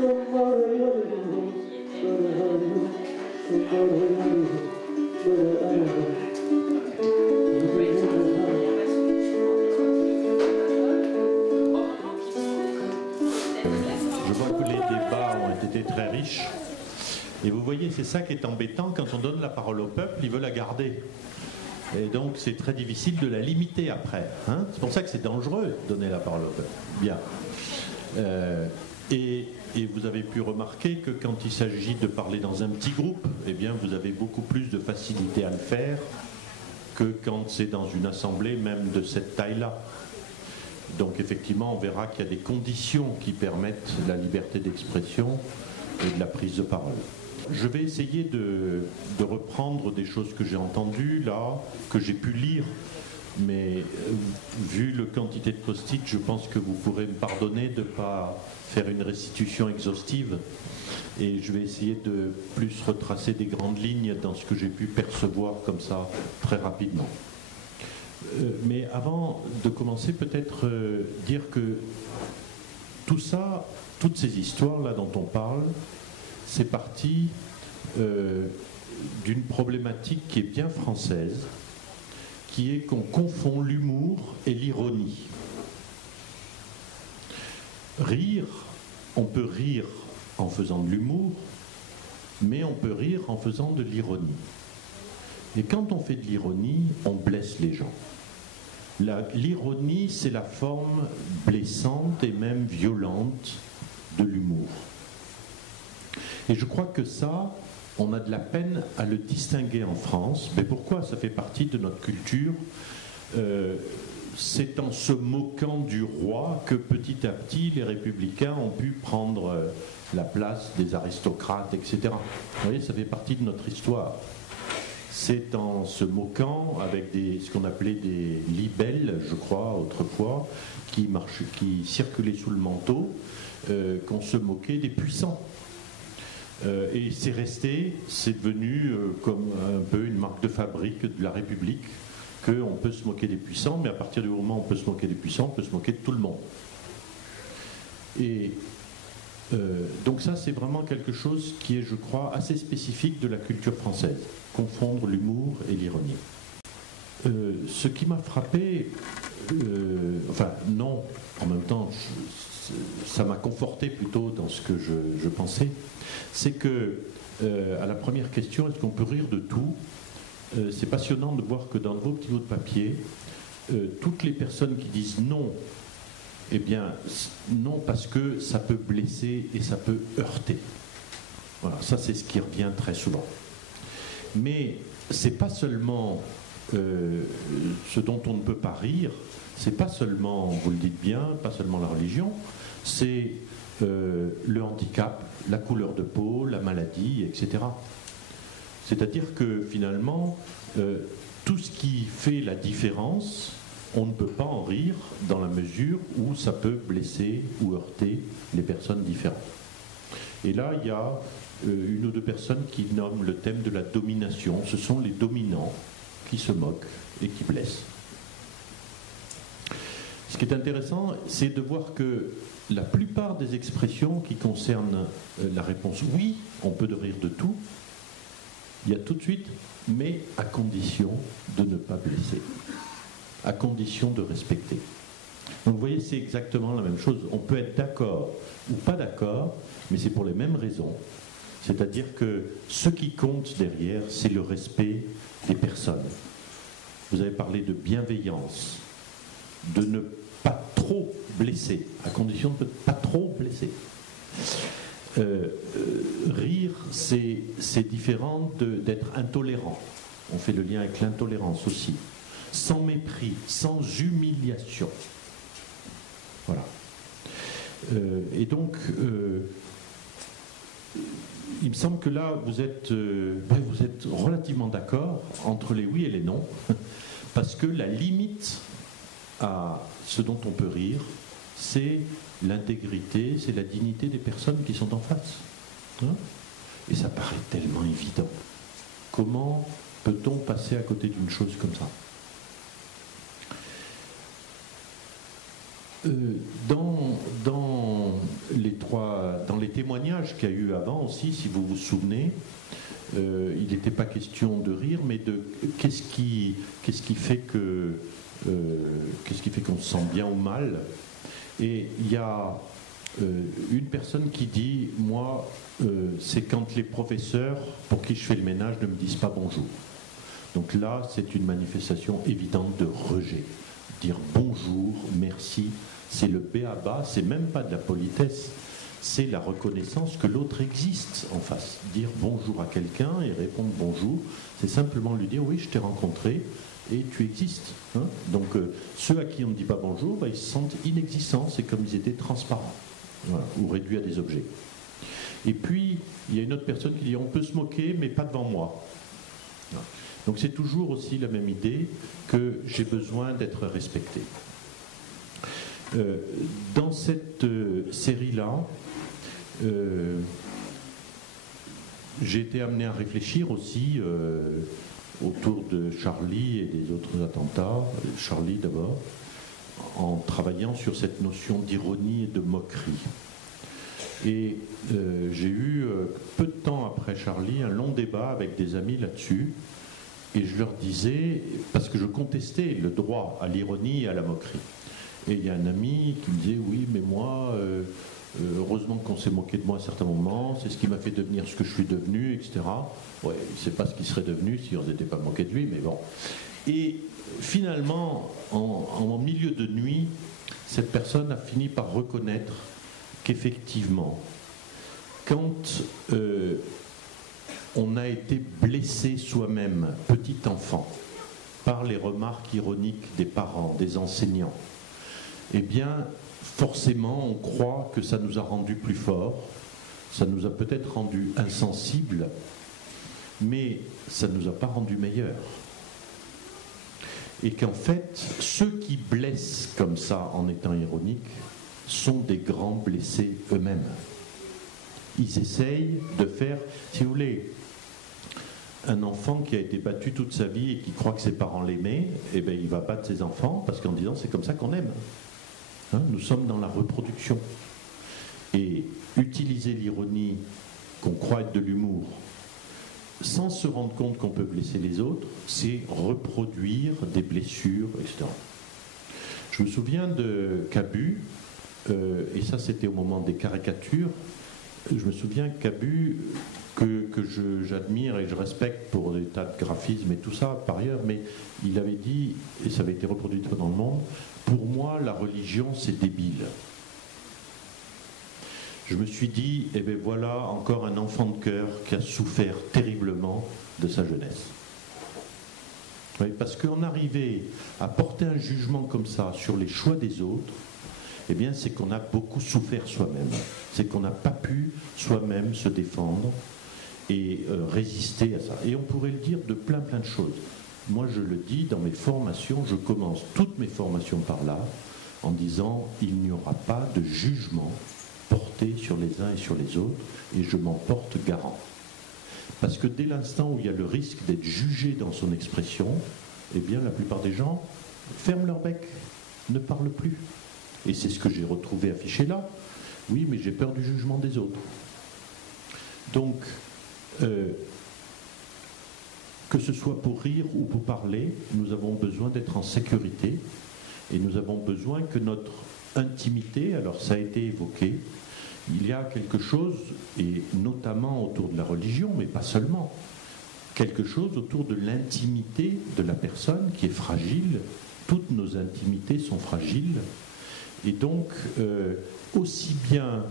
Je vois que les débats ont été très riches. Et vous voyez, c'est ça qui est embêtant, quand on donne la parole au peuple, il veut la garder. Et donc c'est très difficile de la limiter après. Hein, c'est pour ça que c'est dangereux de donner la parole au peuple. Bien. Et vous avez pu remarquer que quand il s'agit de parler dans un petit groupe, eh bien vous avez beaucoup plus de facilité à le faire que quand c'est dans une assemblée même de cette taille-là. Donc effectivement, on verra qu'il y a des conditions qui permettent la liberté d'expression et de la prise de parole. Je vais essayer de reprendre des choses que j'ai entendues là, que j'ai pu lire, mais vu la quantité de post-it, je pense que vous pourrez me pardonner de ne pas faire une restitution exhaustive, et je vais essayer de plus retracer des grandes lignes dans ce que j'ai pu percevoir comme ça très rapidement. Mais avant de commencer, peut-être dire que tout ça, toutes ces histoires-là dont on parle, c'est parti d'une problématique qui est bien française, qui est qu'on confond l'humour et l'ironie. Rire, on peut rire en faisant de l'humour, mais on peut rire en faisant de l'ironie. Et quand on fait de l'ironie, on blesse les gens. L'ironie, c'est la forme blessante et même violente de l'humour. Et je crois que ça, on a de la peine à le distinguer en France. Mais pourquoi? Ça fait partie de notre culture. C'est en se moquant du roi que petit à petit les républicains ont pu prendre la place des aristocrates, etc. Vous voyez, ça fait partie de notre histoire. C'est en se moquant avec ce qu'on appelait des libelles, je crois, autrefois, qui circulaient sous le manteau, qu'on se moquait des puissants. Et c'est resté, c'est devenu comme un peu une marque de fabrique de la République, qu'on peut se moquer des puissants, mais à partir du moment où on peut se moquer des puissants, on peut se moquer de tout le monde. Et donc ça, c'est vraiment quelque chose qui est, je crois, assez spécifique de la culture française, confondre l'humour et l'ironie. Ce qui m'a frappé, enfin non, en même temps, ça m'a conforté plutôt dans ce que je pensais, c'est que, à la première question, est-ce qu'on peut rire de tout? C'est passionnant de voir que dans vos petits mots de papier, toutes les personnes qui disent non, eh bien, non parce que ça peut blesser et ça peut heurter. Voilà, ça c'est ce qui revient très souvent. Mais c'est pas seulement ce dont on ne peut pas rire, c'est pas seulement, vous le dites bien, pas seulement la religion, c'est le handicap, la couleur de peau, la maladie, etc. C'est-à-dire que finalement, tout ce qui fait la différence, on ne peut pas en rire dans la mesure où ça peut blesser ou heurter les personnes différentes. Et là, il y a une ou deux personnes qui nomment le thème de la domination. Ce sont les dominants qui se moquent et qui blessent. Ce qui est intéressant, c'est de voir que la plupart des expressions qui concernent la réponse « oui », on peut rire de tout, il y a tout de suite « mais à condition de ne pas blesser », à condition de respecter. Donc vous voyez, c'est exactement la même chose. On peut être d'accord ou pas d'accord, mais c'est pour les mêmes raisons. C'est-à-dire que ce qui compte derrière, c'est le respect des personnes. Vous avez parlé de bienveillance, de ne pas trop blesser, à condition de ne pas trop blesser. Rire, c'est différent d'être intolérant. On fait le lien avec l'intolérance aussi. Sans mépris, sans humiliation. Voilà. Et donc, il me semble que là, vous êtes relativement d'accord entre les oui et les non, parce que la limite à ce dont on peut rire, c'est l'intégrité, c'est la dignité des personnes qui sont en face. Hein? Et ça paraît tellement évident. Comment peut-on passer à côté d'une chose comme ça? dans les témoignages qu'il y a eu avant aussi, si vous vous souvenez, il n'était pas question de rire, mais de qu'est-ce qui fait qu'on se sent bien ou mal. Et il y a une personne qui dit, moi, c'est quand les professeurs pour qui je fais le ménage ne me disent pas bonjour. Donc là, c'est une manifestation évidente de rejet. Dire bonjour, merci, c'est le b.a.-ba, c'est même pas de la politesse, c'est la reconnaissance que l'autre existe en face. Dire bonjour à quelqu'un et répondre bonjour, c'est simplement lui dire oui, je t'ai rencontré et tu existes. Hein. Donc ceux à qui on ne dit pas bonjour, ils se sentent inexistants, c'est comme ils étaient transparents, voilà, ou réduits à des objets. Et puis, il y a une autre personne qui dit on peut se moquer, mais pas devant moi. Voilà. Donc c'est toujours aussi la même idée que j'ai besoin d'être respecté. Dans cette série-là, j'ai été amené à réfléchir aussi autour de Charlie et des autres attentats, Charlie d'abord, en travaillant sur cette notion d'ironie et de moquerie. Et j'ai eu, peu de temps après Charlie, un long débat avec des amis là-dessus, et je leur disais, parce que je contestais le droit à l'ironie et à la moquerie. Et il y a un ami qui me disait, oui, mais moi, heureusement qu'on s'est moqué de moi à certains moments, c'est ce qui m'a fait devenir ce que je suis devenu, etc. Ouais, il ne sait pas ce qu'il serait devenu si on n'était pas moqué de lui, mais bon. Et finalement, en milieu de nuit, cette personne a fini par reconnaître qu'effectivement, quand on a été blessé soi-même, petit enfant, par les remarques ironiques des parents, des enseignants, eh bien, forcément, on croit que ça nous a rendus plus forts, ça nous a peut-être rendus insensibles, mais ça ne nous a pas rendus meilleurs. Et qu'en fait, ceux qui blessent comme ça en étant ironiques sont des grands blessés eux-mêmes. Ils essayent de faire, si vous voulez, un enfant qui a été battu toute sa vie et qui croit que ses parents l'aimaient, eh bien, il va battre ses enfants parce qu'en disant c'est comme ça qu'on aime. Hein, nous sommes dans la reproduction. Et utiliser l'ironie qu'on croit être de l'humour sans se rendre compte qu'on peut blesser les autres, c'est reproduire des blessures, etc. Je me souviens de Cabu, et ça c'était au moment des caricatures, je me souviens Cabu, que j'admire et je respecte pour des tas de graphismes et tout ça par ailleurs, mais il avait dit, et ça avait été reproduit dans le monde, pour moi la religion c'est débile. Je me suis dit, eh bien voilà encore un enfant de cœur qui a souffert terriblement de sa jeunesse. Oui, parce qu'en arriver à porter un jugement comme ça sur les choix des autres, eh bien c'est qu'on a beaucoup souffert soi-même. C'est qu'on n'a pas pu soi-même se défendre et résister à ça. Et on pourrait le dire de plein de choses. Moi je le dis dans mes formations, je commence toutes mes formations par là, en disant il n'y aura pas de jugement porté sur les uns et sur les autres, et je m'en porte garant. Parce que dès l'instant où il y a le risque d'être jugé dans son expression, eh bien la plupart des gens ferment leur bec, ne parlent plus. Et c'est ce que j'ai retrouvé affiché là. Oui, mais j'ai peur du jugement des autres. Donc, que ce soit pour rire ou pour parler, nous avons besoin d'être en sécurité, et nous avons besoin que notre intimité, alors ça a été évoqué, il y a quelque chose, et notamment autour de la religion, mais pas seulement, quelque chose autour de l'intimité de la personne qui est fragile. Toutes nos intimités sont fragiles, et donc aussi bien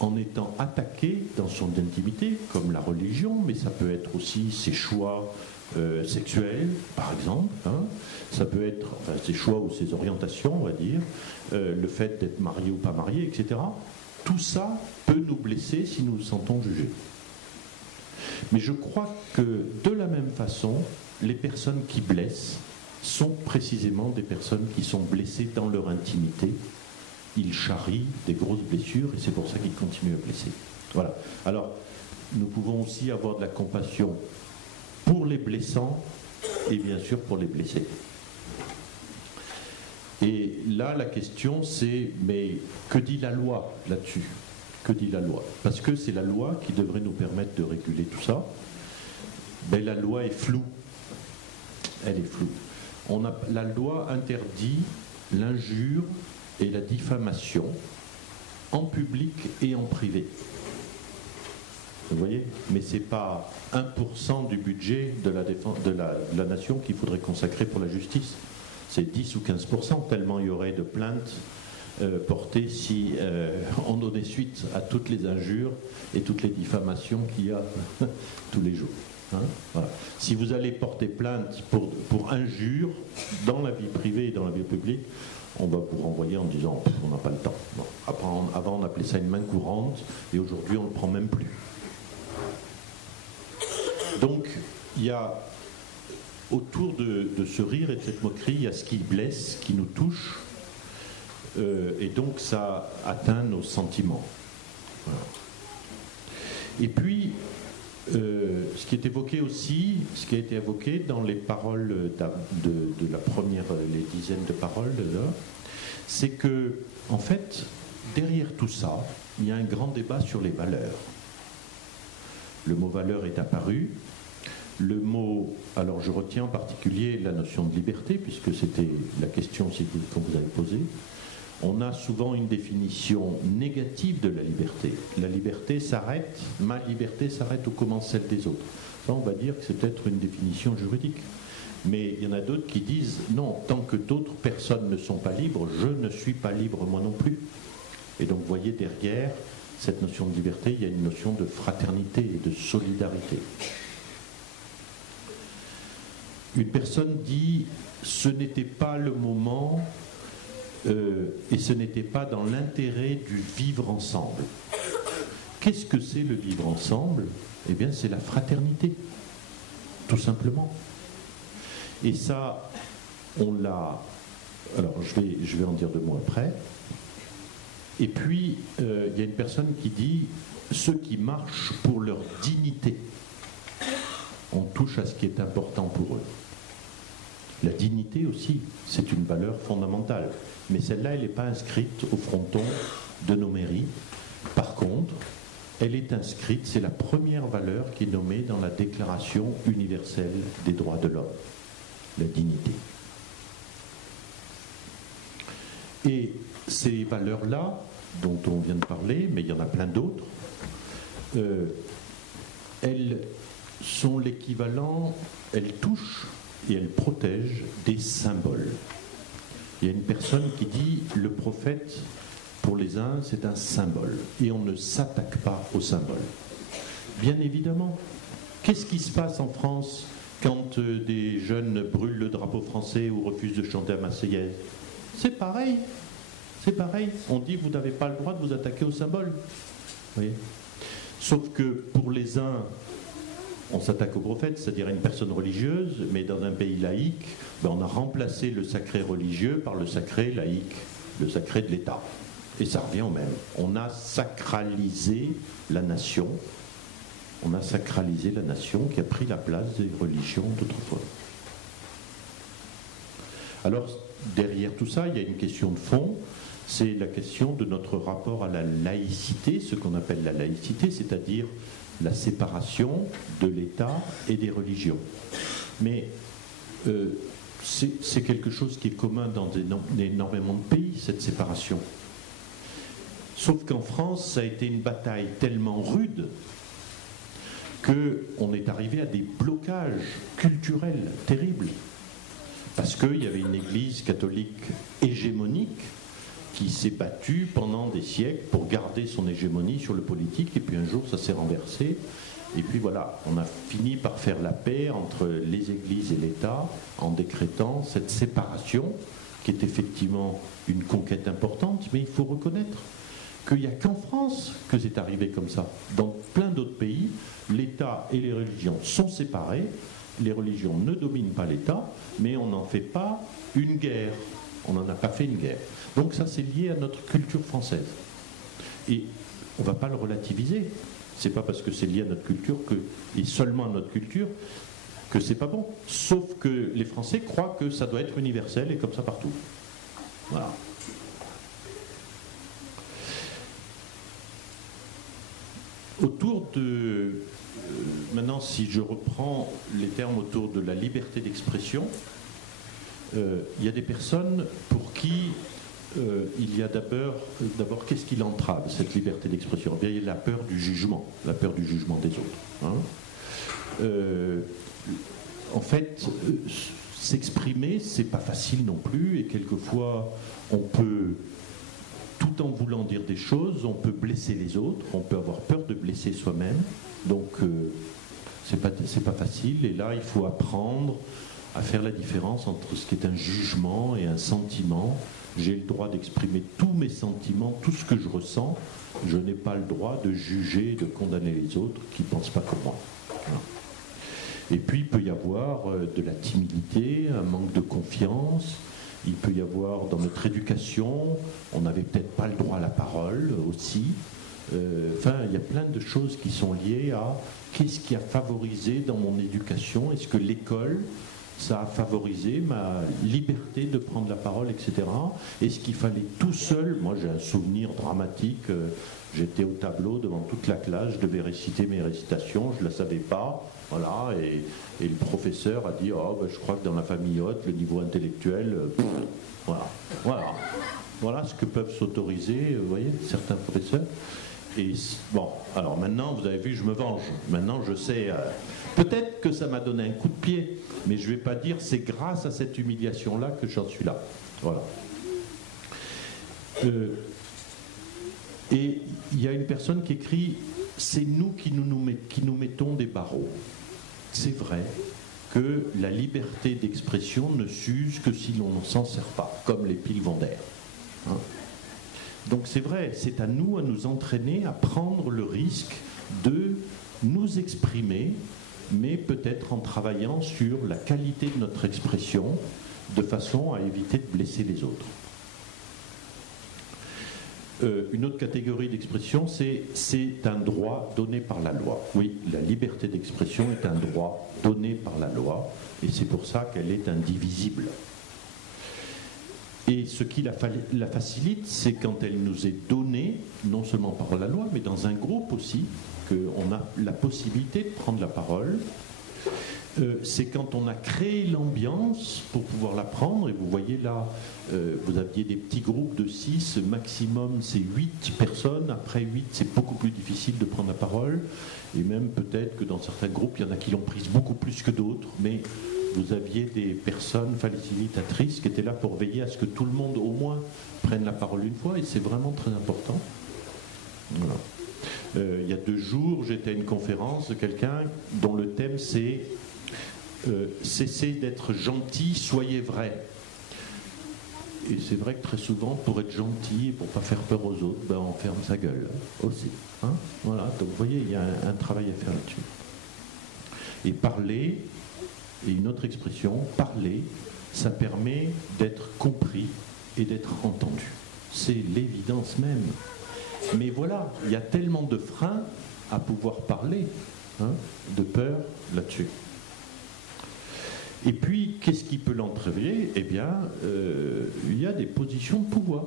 en étant attaqué dans son intimité, comme la religion, mais ça peut être aussi ses choix sexuels, par exemple, hein. Ça peut être ses choix ou ses orientations, on va dire, le fait d'être marié ou pas marié, etc. Tout ça peut nous blesser si nous nous sentons jugés. Mais je crois que de la même façon, les personnes qui blessent sont précisément des personnes qui sont blessées dans leur intimité. Ils charrient des grosses blessures et c'est pour ça qu'ils continuent à blesser. Voilà. Alors, nous pouvons aussi avoir de la compassion pour les blessants et bien sûr pour les blessés. Et là, la question, c'est, mais que dit la loi là-dessus? Que dit la loi? Parce que c'est la loi qui devrait nous permettre de réguler tout ça. Ben, la loi est floue. Elle est floue. La loi interdit l'injure et la diffamation en public et en privé. Vous voyez? Mais ce n'est pas 1% du budget de la nation qu'il faudrait consacrer pour la justice. C'est 10 ou 15%, tellement il y aurait de plaintes portées si on donnait suite à toutes les injures et toutes les diffamations qu'il y a tous les jours. Hein, voilà. Si vous allez porter plainte pour injures dans la vie privée et dans la vie publique, on va vous renvoyer en disant on n'a pas le temps. Bon. Après, avant on appelait ça une main courante et aujourd'hui on ne le prend même plus. Donc il y a autour de ce rire et de cette moquerie, il y a ce qui blesse, qui nous touche, et donc ça atteint nos sentiments. Voilà. Et puis ce qui est évoqué aussi, ce qui a été évoqué dans les paroles de la première, les dizaines de paroles, c'est que, en fait, derrière tout ça, il y a un grand débat sur les valeurs. Le mot valeur est apparu. Le mot, alors je retiens en particulier la notion de liberté, puisque c'était la question qu'on vous avait posée. On a souvent une définition négative de la liberté. La liberté s'arrête, ma liberté s'arrête où commence celle des autres. Ça, on va dire que c'est peut-être une définition juridique. Mais il y en a d'autres qui disent non, tant que d'autres personnes ne sont pas libres, je ne suis pas libre moi non plus. Et donc, vous voyez, derrière cette notion de liberté, il y a une notion de fraternité et de solidarité. Une personne dit ce n'était pas le moment. Et ce n'était pas dans l'intérêt du vivre ensemble. Qu'est-ce que c'est le vivre ensemble? Eh bien, c'est la fraternité, tout simplement. Et ça, on l'a... Alors, je vais en dire 2 mots après. Et puis, il y a une personne qui dit ceux qui marchent pour leur dignité. On touche à ce qui est important pour eux. La dignité aussi, c'est une valeur fondamentale. Mais celle-là, elle n'est pas inscrite au fronton de nos mairies. Par contre, elle est inscrite, c'est la première valeur qui est nommée dans la Déclaration universelle des droits de l'homme, la dignité. Et ces valeurs-là, dont on vient de parler, mais il y en a plein d'autres, elles sont l'équivalent, elles touchent et elles protègent des symboles. Il y a une personne qui dit le prophète, pour les uns, c'est un symbole. Et on ne s'attaque pas au symbole. Bien évidemment. Qu'est-ce qui se passe en France quand des jeunes brûlent le drapeau français ou refusent de chanter la Marseillaise? C'est pareil. C'est pareil. On dit vous n'avez pas le droit de vous attaquer au symbole. Vous voyez ? Sauf que pour les uns, on s'attaque au prophète, c'est-à-dire à une personne religieuse, mais dans un pays laïque, on a remplacé le sacré religieux par le sacré laïque, le sacré de l'État. Et ça revient au même. On a sacralisé la nation. On a sacralisé la nation qui a pris la place des religions d'autrefois. Alors, derrière tout ça, il y a une question de fond. C'est la question de notre rapport à la laïcité, ce qu'on appelle la laïcité, c'est-à-dire la séparation de l'État et des religions. Mais c'est quelque chose qui est commun dans énormément de pays, cette séparation. Sauf qu'en France, ça a été une bataille tellement rude qu'on est arrivé à des blocages culturels terribles. Parce qu'il y avait une église catholique hégémonique qui s'est battue pendant des siècles pour garder son hégémonie sur le politique, et puis un jour ça s'est renversé, et puis voilà, on a fini par faire la paix entre les églises et l'État en décrétant cette séparation qui est effectivement une conquête importante, mais il faut reconnaître qu'il n'y a qu'en France que c'est arrivé comme ça. Dans plein d'autres pays, l'État et les religions sont séparés, les religions ne dominent pas l'État, mais on n'en fait pas une guerre. On n'en a pas fait une guerre. Donc ça, c'est lié à notre culture française. Et on ne va pas le relativiser. C'est pas parce que c'est lié à notre culture et seulement à notre culture que c'est pas bon. Sauf que les Français croient que ça doit être universel et comme ça partout. Voilà. Autour de... maintenant, si je reprends les termes autour de la liberté d'expression, il y a des personnes pour qui il y a d'abord qu'est-ce qui l'entrave, cette liberté d'expression? Eh bien, il y a la peur du jugement des autres. Hein. En fait, s'exprimer, c'est pas facile non plus, et quelquefois, on peut, tout en voulant dire des choses, on peut blesser les autres, on peut avoir peur de blesser soi-même, donc c'est pas facile, et là, il faut apprendre à faire la différence entre ce qui est un jugement et un sentiment. J'ai le droit d'exprimer tous mes sentiments, tout ce que je ressens. Je n'ai pas le droit de juger et de condamner les autres qui ne pensent pas comme moi. Voilà. Et puis, il peut y avoir de la timidité, un manque de confiance. Il peut y avoir, dans notre éducation, on n'avait peut-être pas le droit à la parole aussi. Enfin, il y a plein de choses qui sont liées à qu'est-ce qui a favorisé dans mon éducation. Est-ce que l'école... ça a favorisé ma liberté de prendre la parole, etc. Est-ce qu'il fallait tout seul, moi j'ai un souvenir dramatique, j'étais au tableau devant toute la classe, je devais réciter mes récitations, je ne la savais pas, voilà, et le professeur a dit, oh, ben, je crois que dans la famille haute, le niveau intellectuel, voilà ce que peuvent s'autoriser, vous voyez, certains professeurs. Et bon, alors maintenant, vous avez vu, je me venge, maintenant je sais... peut-être que ça m'a donné un coup de pied, mais je ne vais pas dire c'est grâce à cette humiliation-là que j'en suis là. Voilà. Et il y a une personne qui écrit « C'est nous qui nous mettons des barreaux ». C'est vrai que la liberté d'expression ne s'use que si l'on ne s'en sert pas, comme les piles Vander. Hein. Donc c'est vrai, c'est à nous à nous entraîner à prendre le risque de nous exprimer, mais peut-être en travaillant sur la qualité de notre expression, de façon à éviter de blesser les autres. Une autre catégorie d'expression, c'est un droit donné par la loi. Oui, la liberté d'expression est un droit donné par la loi, et c'est pour ça qu'elle est indivisible. Et ce qui la facilite, c'est quand elle nous est donnée, non seulement par la loi, mais dans un groupe aussi, qu'on a la possibilité de prendre la parole. C'est quand on a créé l'ambiance pour pouvoir la prendre, et vous voyez là, vous aviez des petits groupes de 6, maximum c'est 8 personnes, après 8 c'est beaucoup plus difficile de prendre la parole, et même peut-être que dans certains groupes, il y en a qui l'ont prise beaucoup plus que d'autres, mais vous aviez des personnes facilitatrices qui étaient là pour veiller à ce que tout le monde au moins prenne la parole une fois, et c'est vraiment très important. Voilà. Il y a 2 jours, j'étais à une conférence de quelqu'un dont le thème c'est cessez d'être gentil, soyez vrai. Et c'est vrai que très souvent, pour être gentil et pour ne pas faire peur aux autres, ben on ferme sa gueule aussi. Hein, voilà, donc vous voyez, il y a un travail à faire là-dessus. Et parler, et une autre expression, parler, ça permet d'être compris et d'être entendu. C'est l'évidence même. Mais voilà, il y a tellement de freins à pouvoir parler, hein, de peur là-dessus. Et puis, qu'est-ce qui peut l'entraver? Eh bien, il y a des positions de pouvoir.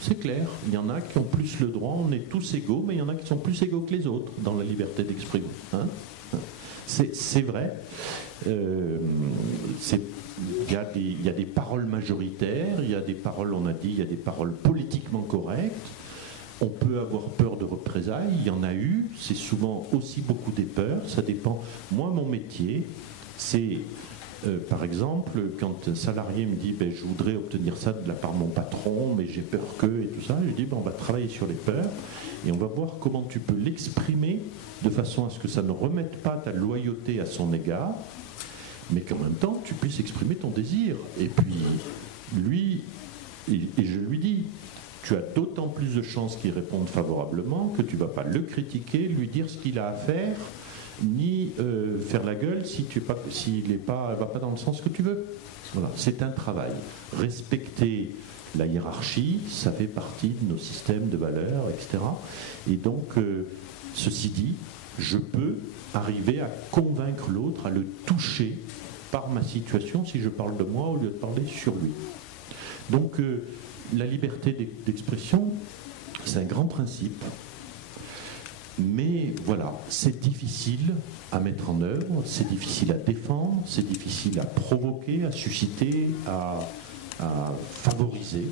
C'est clair. Il y en a qui ont plus le droit, on est tous égaux, mais il y en a qui sont plus égaux que les autres dans la liberté d'exprimer. Hein, c'est vrai. Il y a des paroles majoritaires, il y a des paroles, on a dit, il y a des paroles politiquement correctes. On peut avoir peur de représailles, il y en a eu, c'est souvent aussi beaucoup des peurs, ça dépend. Moi, mon métier, c'est, par exemple, quand un salarié me dit je voudrais obtenir ça de la part de mon patron, mais j'ai peur que, et tout ça, je dis on va travailler sur les peurs, et on va voir comment tu peux l'exprimer de façon à ce que ça ne remette pas ta loyauté à son égard, mais qu'en même temps, tu puisses exprimer ton désir. Et puis, lui, et je lui dis, tu as d'autant plus de chances qu'il réponde favorablement que tu ne vas pas le critiquer, lui dire ce qu'il a à faire, ni faire la gueule s'il ne va pas dans le sens que tu veux. Voilà, c'est un travail. Respecter la hiérarchie, ça fait partie de nos systèmes de valeurs, etc. Et donc, ceci dit, je peux arriver à convaincre l'autre, à le toucher par ma situation si je parle de moi au lieu de parler sur lui. Donc, la liberté d'expression, c'est un grand principe. Mais voilà, c'est difficile à mettre en œuvre, c'est difficile à défendre, c'est difficile à provoquer, à susciter, à favoriser.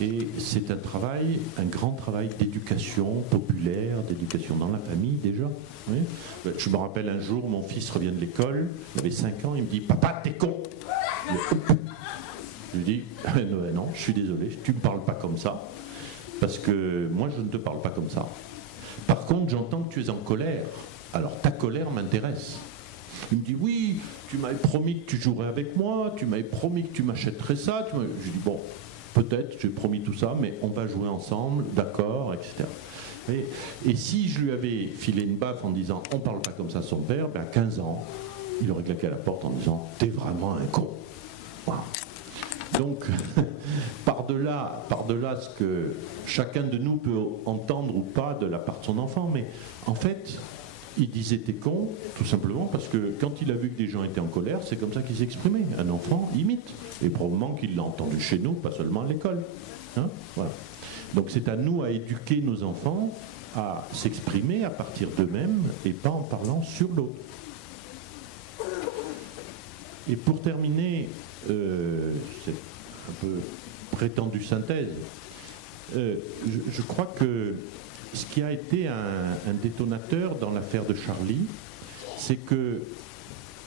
Et c'est un travail, un grand travail d'éducation populaire, d'éducation dans la famille déjà. Oui. Je me rappelle un jour, mon fils revient de l'école, il avait 5 ans, il me dit « Papa, t'es con !» Je lui dis « Non, je suis désolé, tu ne me parles pas comme ça, parce que moi je ne te parle pas comme ça. Par contre, j'entends que tu es en colère, alors ta colère m'intéresse. » Il me dit « Oui, tu m'avais promis que tu jouerais avec moi, tu m'avais promis que tu m'achèterais ça. » Je lui dis « Bon, peut-être, j'ai promis tout ça, mais on va jouer ensemble, d'accord, etc. » Et si je lui avais filé une baffe en disant « On ne parle pas comme ça à son père », ben à 15 ans, il aurait claqué à la porte en disant « T'es vraiment un con. » Voilà. Donc, par-delà ce que chacun de nous peut entendre ou pas de la part de son enfant, mais en fait, il disait t'es con, tout simplement parce que quand il a vu que des gens étaient en colère, c'est comme ça qu'il s'exprimait. Un enfant imite. Et probablement qu'il l'a entendu chez nous, pas seulement à l'école. Hein, voilà. Donc c'est à nous à éduquer nos enfants à s'exprimer à partir d'eux-mêmes et pas en parlant sur l'autre. Et pour terminer, c'est un peu prétendue synthèse, je crois que ce qui a été un détonateur dans l'affaire de Charlie, c'est que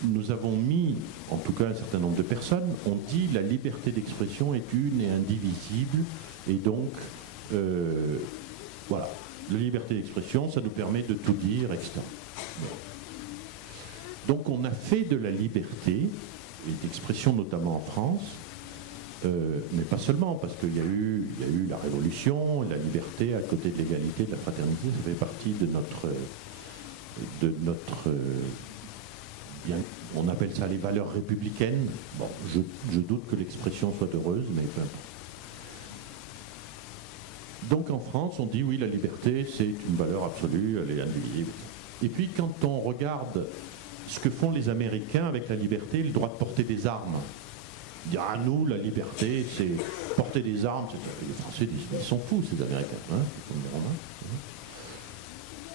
nous avons mis, en tout cas un certain nombre de personnes, ont dit la liberté d'expression est une et indivisible, et donc, voilà, la liberté d'expression, ça nous permet de tout dire, etc. Donc on a fait de la liberté, et d'expression notamment en France, mais pas seulement, parce qu'il y a eu la révolution, la liberté à côté de l'égalité, de la fraternité, ça fait partie de notre bien, on appelle ça les valeurs républicaines. Bon, je doute que l'expression soit heureuse, mais peu importe. Donc en France, on dit oui, la liberté, c'est une valeur absolue, elle est indivisible. Et puis quand on regarde ce que font les Américains avec la liberté, le droit de porter des armes, dire à nous, la liberté, c'est porter des armes. Les Français disent, ils sont fous, ces Américains. Hein, comme les Romains.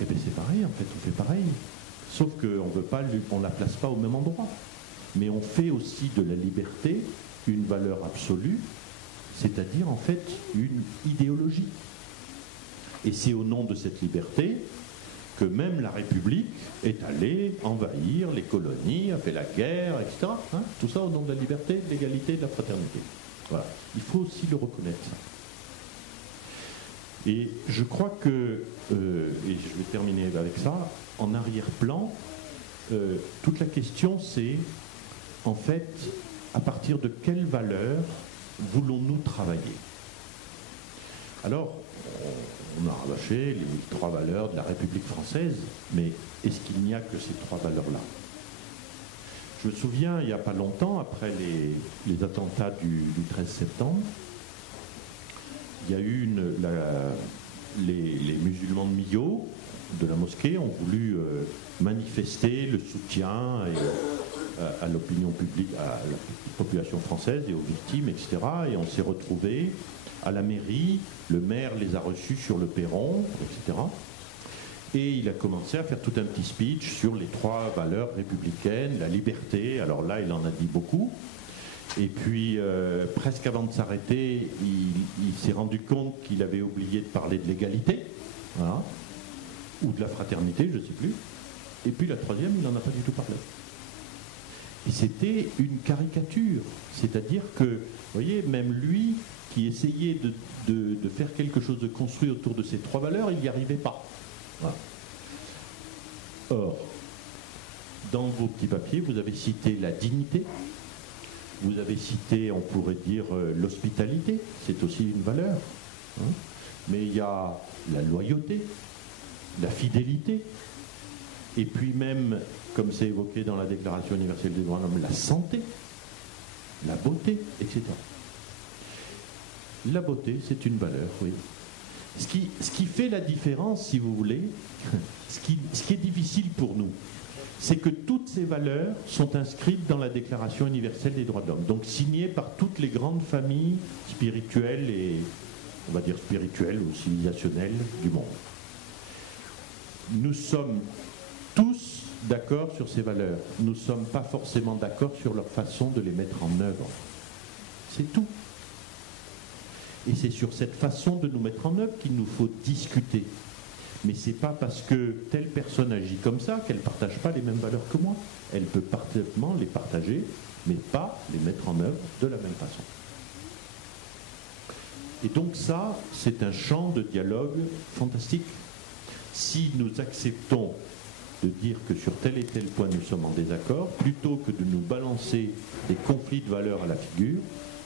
Et bien c'est pareil, en fait, on fait pareil. Sauf qu'on ne la place pas au même endroit. Mais on fait aussi de la liberté une valeur absolue, c'est-à-dire en fait une idéologie. Et c'est au nom de cette liberté que même la République est allée envahir les colonies, a fait la guerre, etc. Hein, tout ça au nom de la liberté, de l'égalité, de la fraternité. Voilà. Il faut aussi le reconnaître, ça. Et je crois que, et je vais terminer avec ça, en arrière-plan, toute la question c'est, en fait, à partir de quelles valeurs voulons-nous travailler? Alors, on a rabâché les 3 valeurs de la République française, mais est-ce qu'il n'y a que ces 3 valeurs-là? Je me souviens, il n'y a pas longtemps, après les attentats du 13 septembre, il y a eu les musulmans de Millau, de la mosquée, ont voulu manifester le soutien à l'opinion publique, à la population française et aux victimes, etc. Et on s'est retrouvés à la mairie, le maire les a reçus sur le perron, etc. Et il a commencé à faire tout un petit speech sur les 3 valeurs républicaines, la liberté, alors là il en a dit beaucoup, et puis presque avant de s'arrêter, il s'est rendu compte qu'il avait oublié de parler de l'égalité, voilà, ou de la fraternité, je ne sais plus, et puis la 3e, il n'en a pas du tout parlé. Et c'était une caricature, c'est-à-dire que, vous voyez, même lui, qui essayait de faire quelque chose de construit autour de ces 3 valeurs, il n'y arrivait pas. Voilà. Or, dans vos petits papiers, vous avez cité la dignité, vous avez cité, on pourrait dire, l'hospitalité, c'est aussi une valeur. Hein, mais il y a la loyauté, la fidélité, et puis même, comme c'est évoqué dans la Déclaration universelle des droits de l'homme, la santé, la beauté, etc. La beauté, c'est une valeur, oui. Ce qui fait la différence, si vous voulez, ce qui est difficile pour nous, c'est que toutes ces valeurs sont inscrites dans la Déclaration universelle des droits de l'homme, donc signée par toutes les grandes familles spirituelles et, on va dire, spirituelles ou civilisationnelles du monde. Nous sommes tous d'accord sur ces valeurs. Nous ne sommes pas forcément d'accord sur leur façon de les mettre en œuvre. C'est tout. Et c'est sur cette façon de nous mettre en œuvre qu'il nous faut discuter. Mais ce n'est pas parce que telle personne agit comme ça qu'elle ne partage pas les mêmes valeurs que moi. Elle peut parfaitement les partager, mais pas les mettre en œuvre de la même façon. Et donc ça, c'est un champ de dialogue fantastique. Si nous acceptons de dire que sur tel et tel point nous sommes en désaccord, plutôt que de nous balancer des conflits de valeurs à la figure,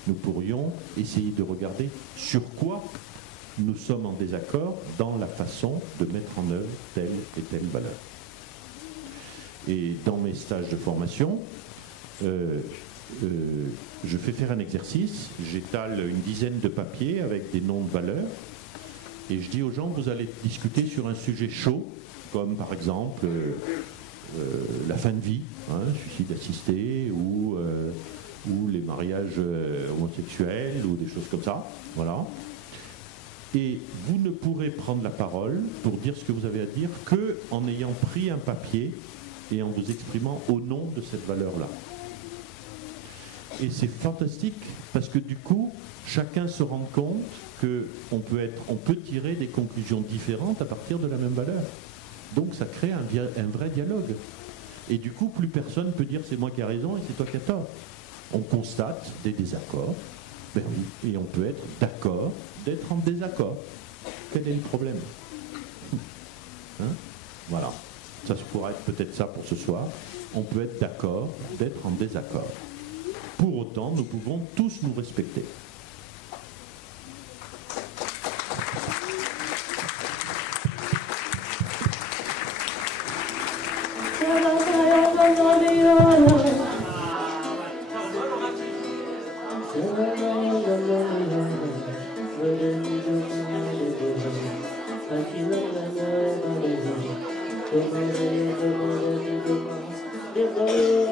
nous pourrions essayer de regarder sur quoi nous sommes en désaccord dans la façon de mettre en œuvre telle et telle valeur. Et dans mes stages de formation, je fais faire un exercice, j'étale une dizaine de papiers avec des noms de valeurs, et je dis aux gens, vous allez discuter sur un sujet chaud, comme par exemple la fin de vie, suicide assisté, ou les mariages homosexuels, ou des choses comme ça, voilà. Et vous ne pourrez prendre la parole pour dire ce que vous avez à dire qu'en ayant pris un papier et en vous exprimant au nom de cette valeur-là. Et c'est fantastique parce que du coup, chacun se rend compte qu'on peut tirer des conclusions différentes à partir de la même valeur. Donc ça crée un vrai dialogue. Et du coup, plus personne ne peut dire c'est moi qui ai raison et c'est toi qui as tort. On constate des désaccords. Ben oui, et on peut être d'accord d'être en désaccord. Quel est le problème? Voilà. Ça pourrait être peut-être ça pour ce soir. On peut être d'accord d'être en désaccord. Pour autant, nous pouvons tous nous respecter. Thank you.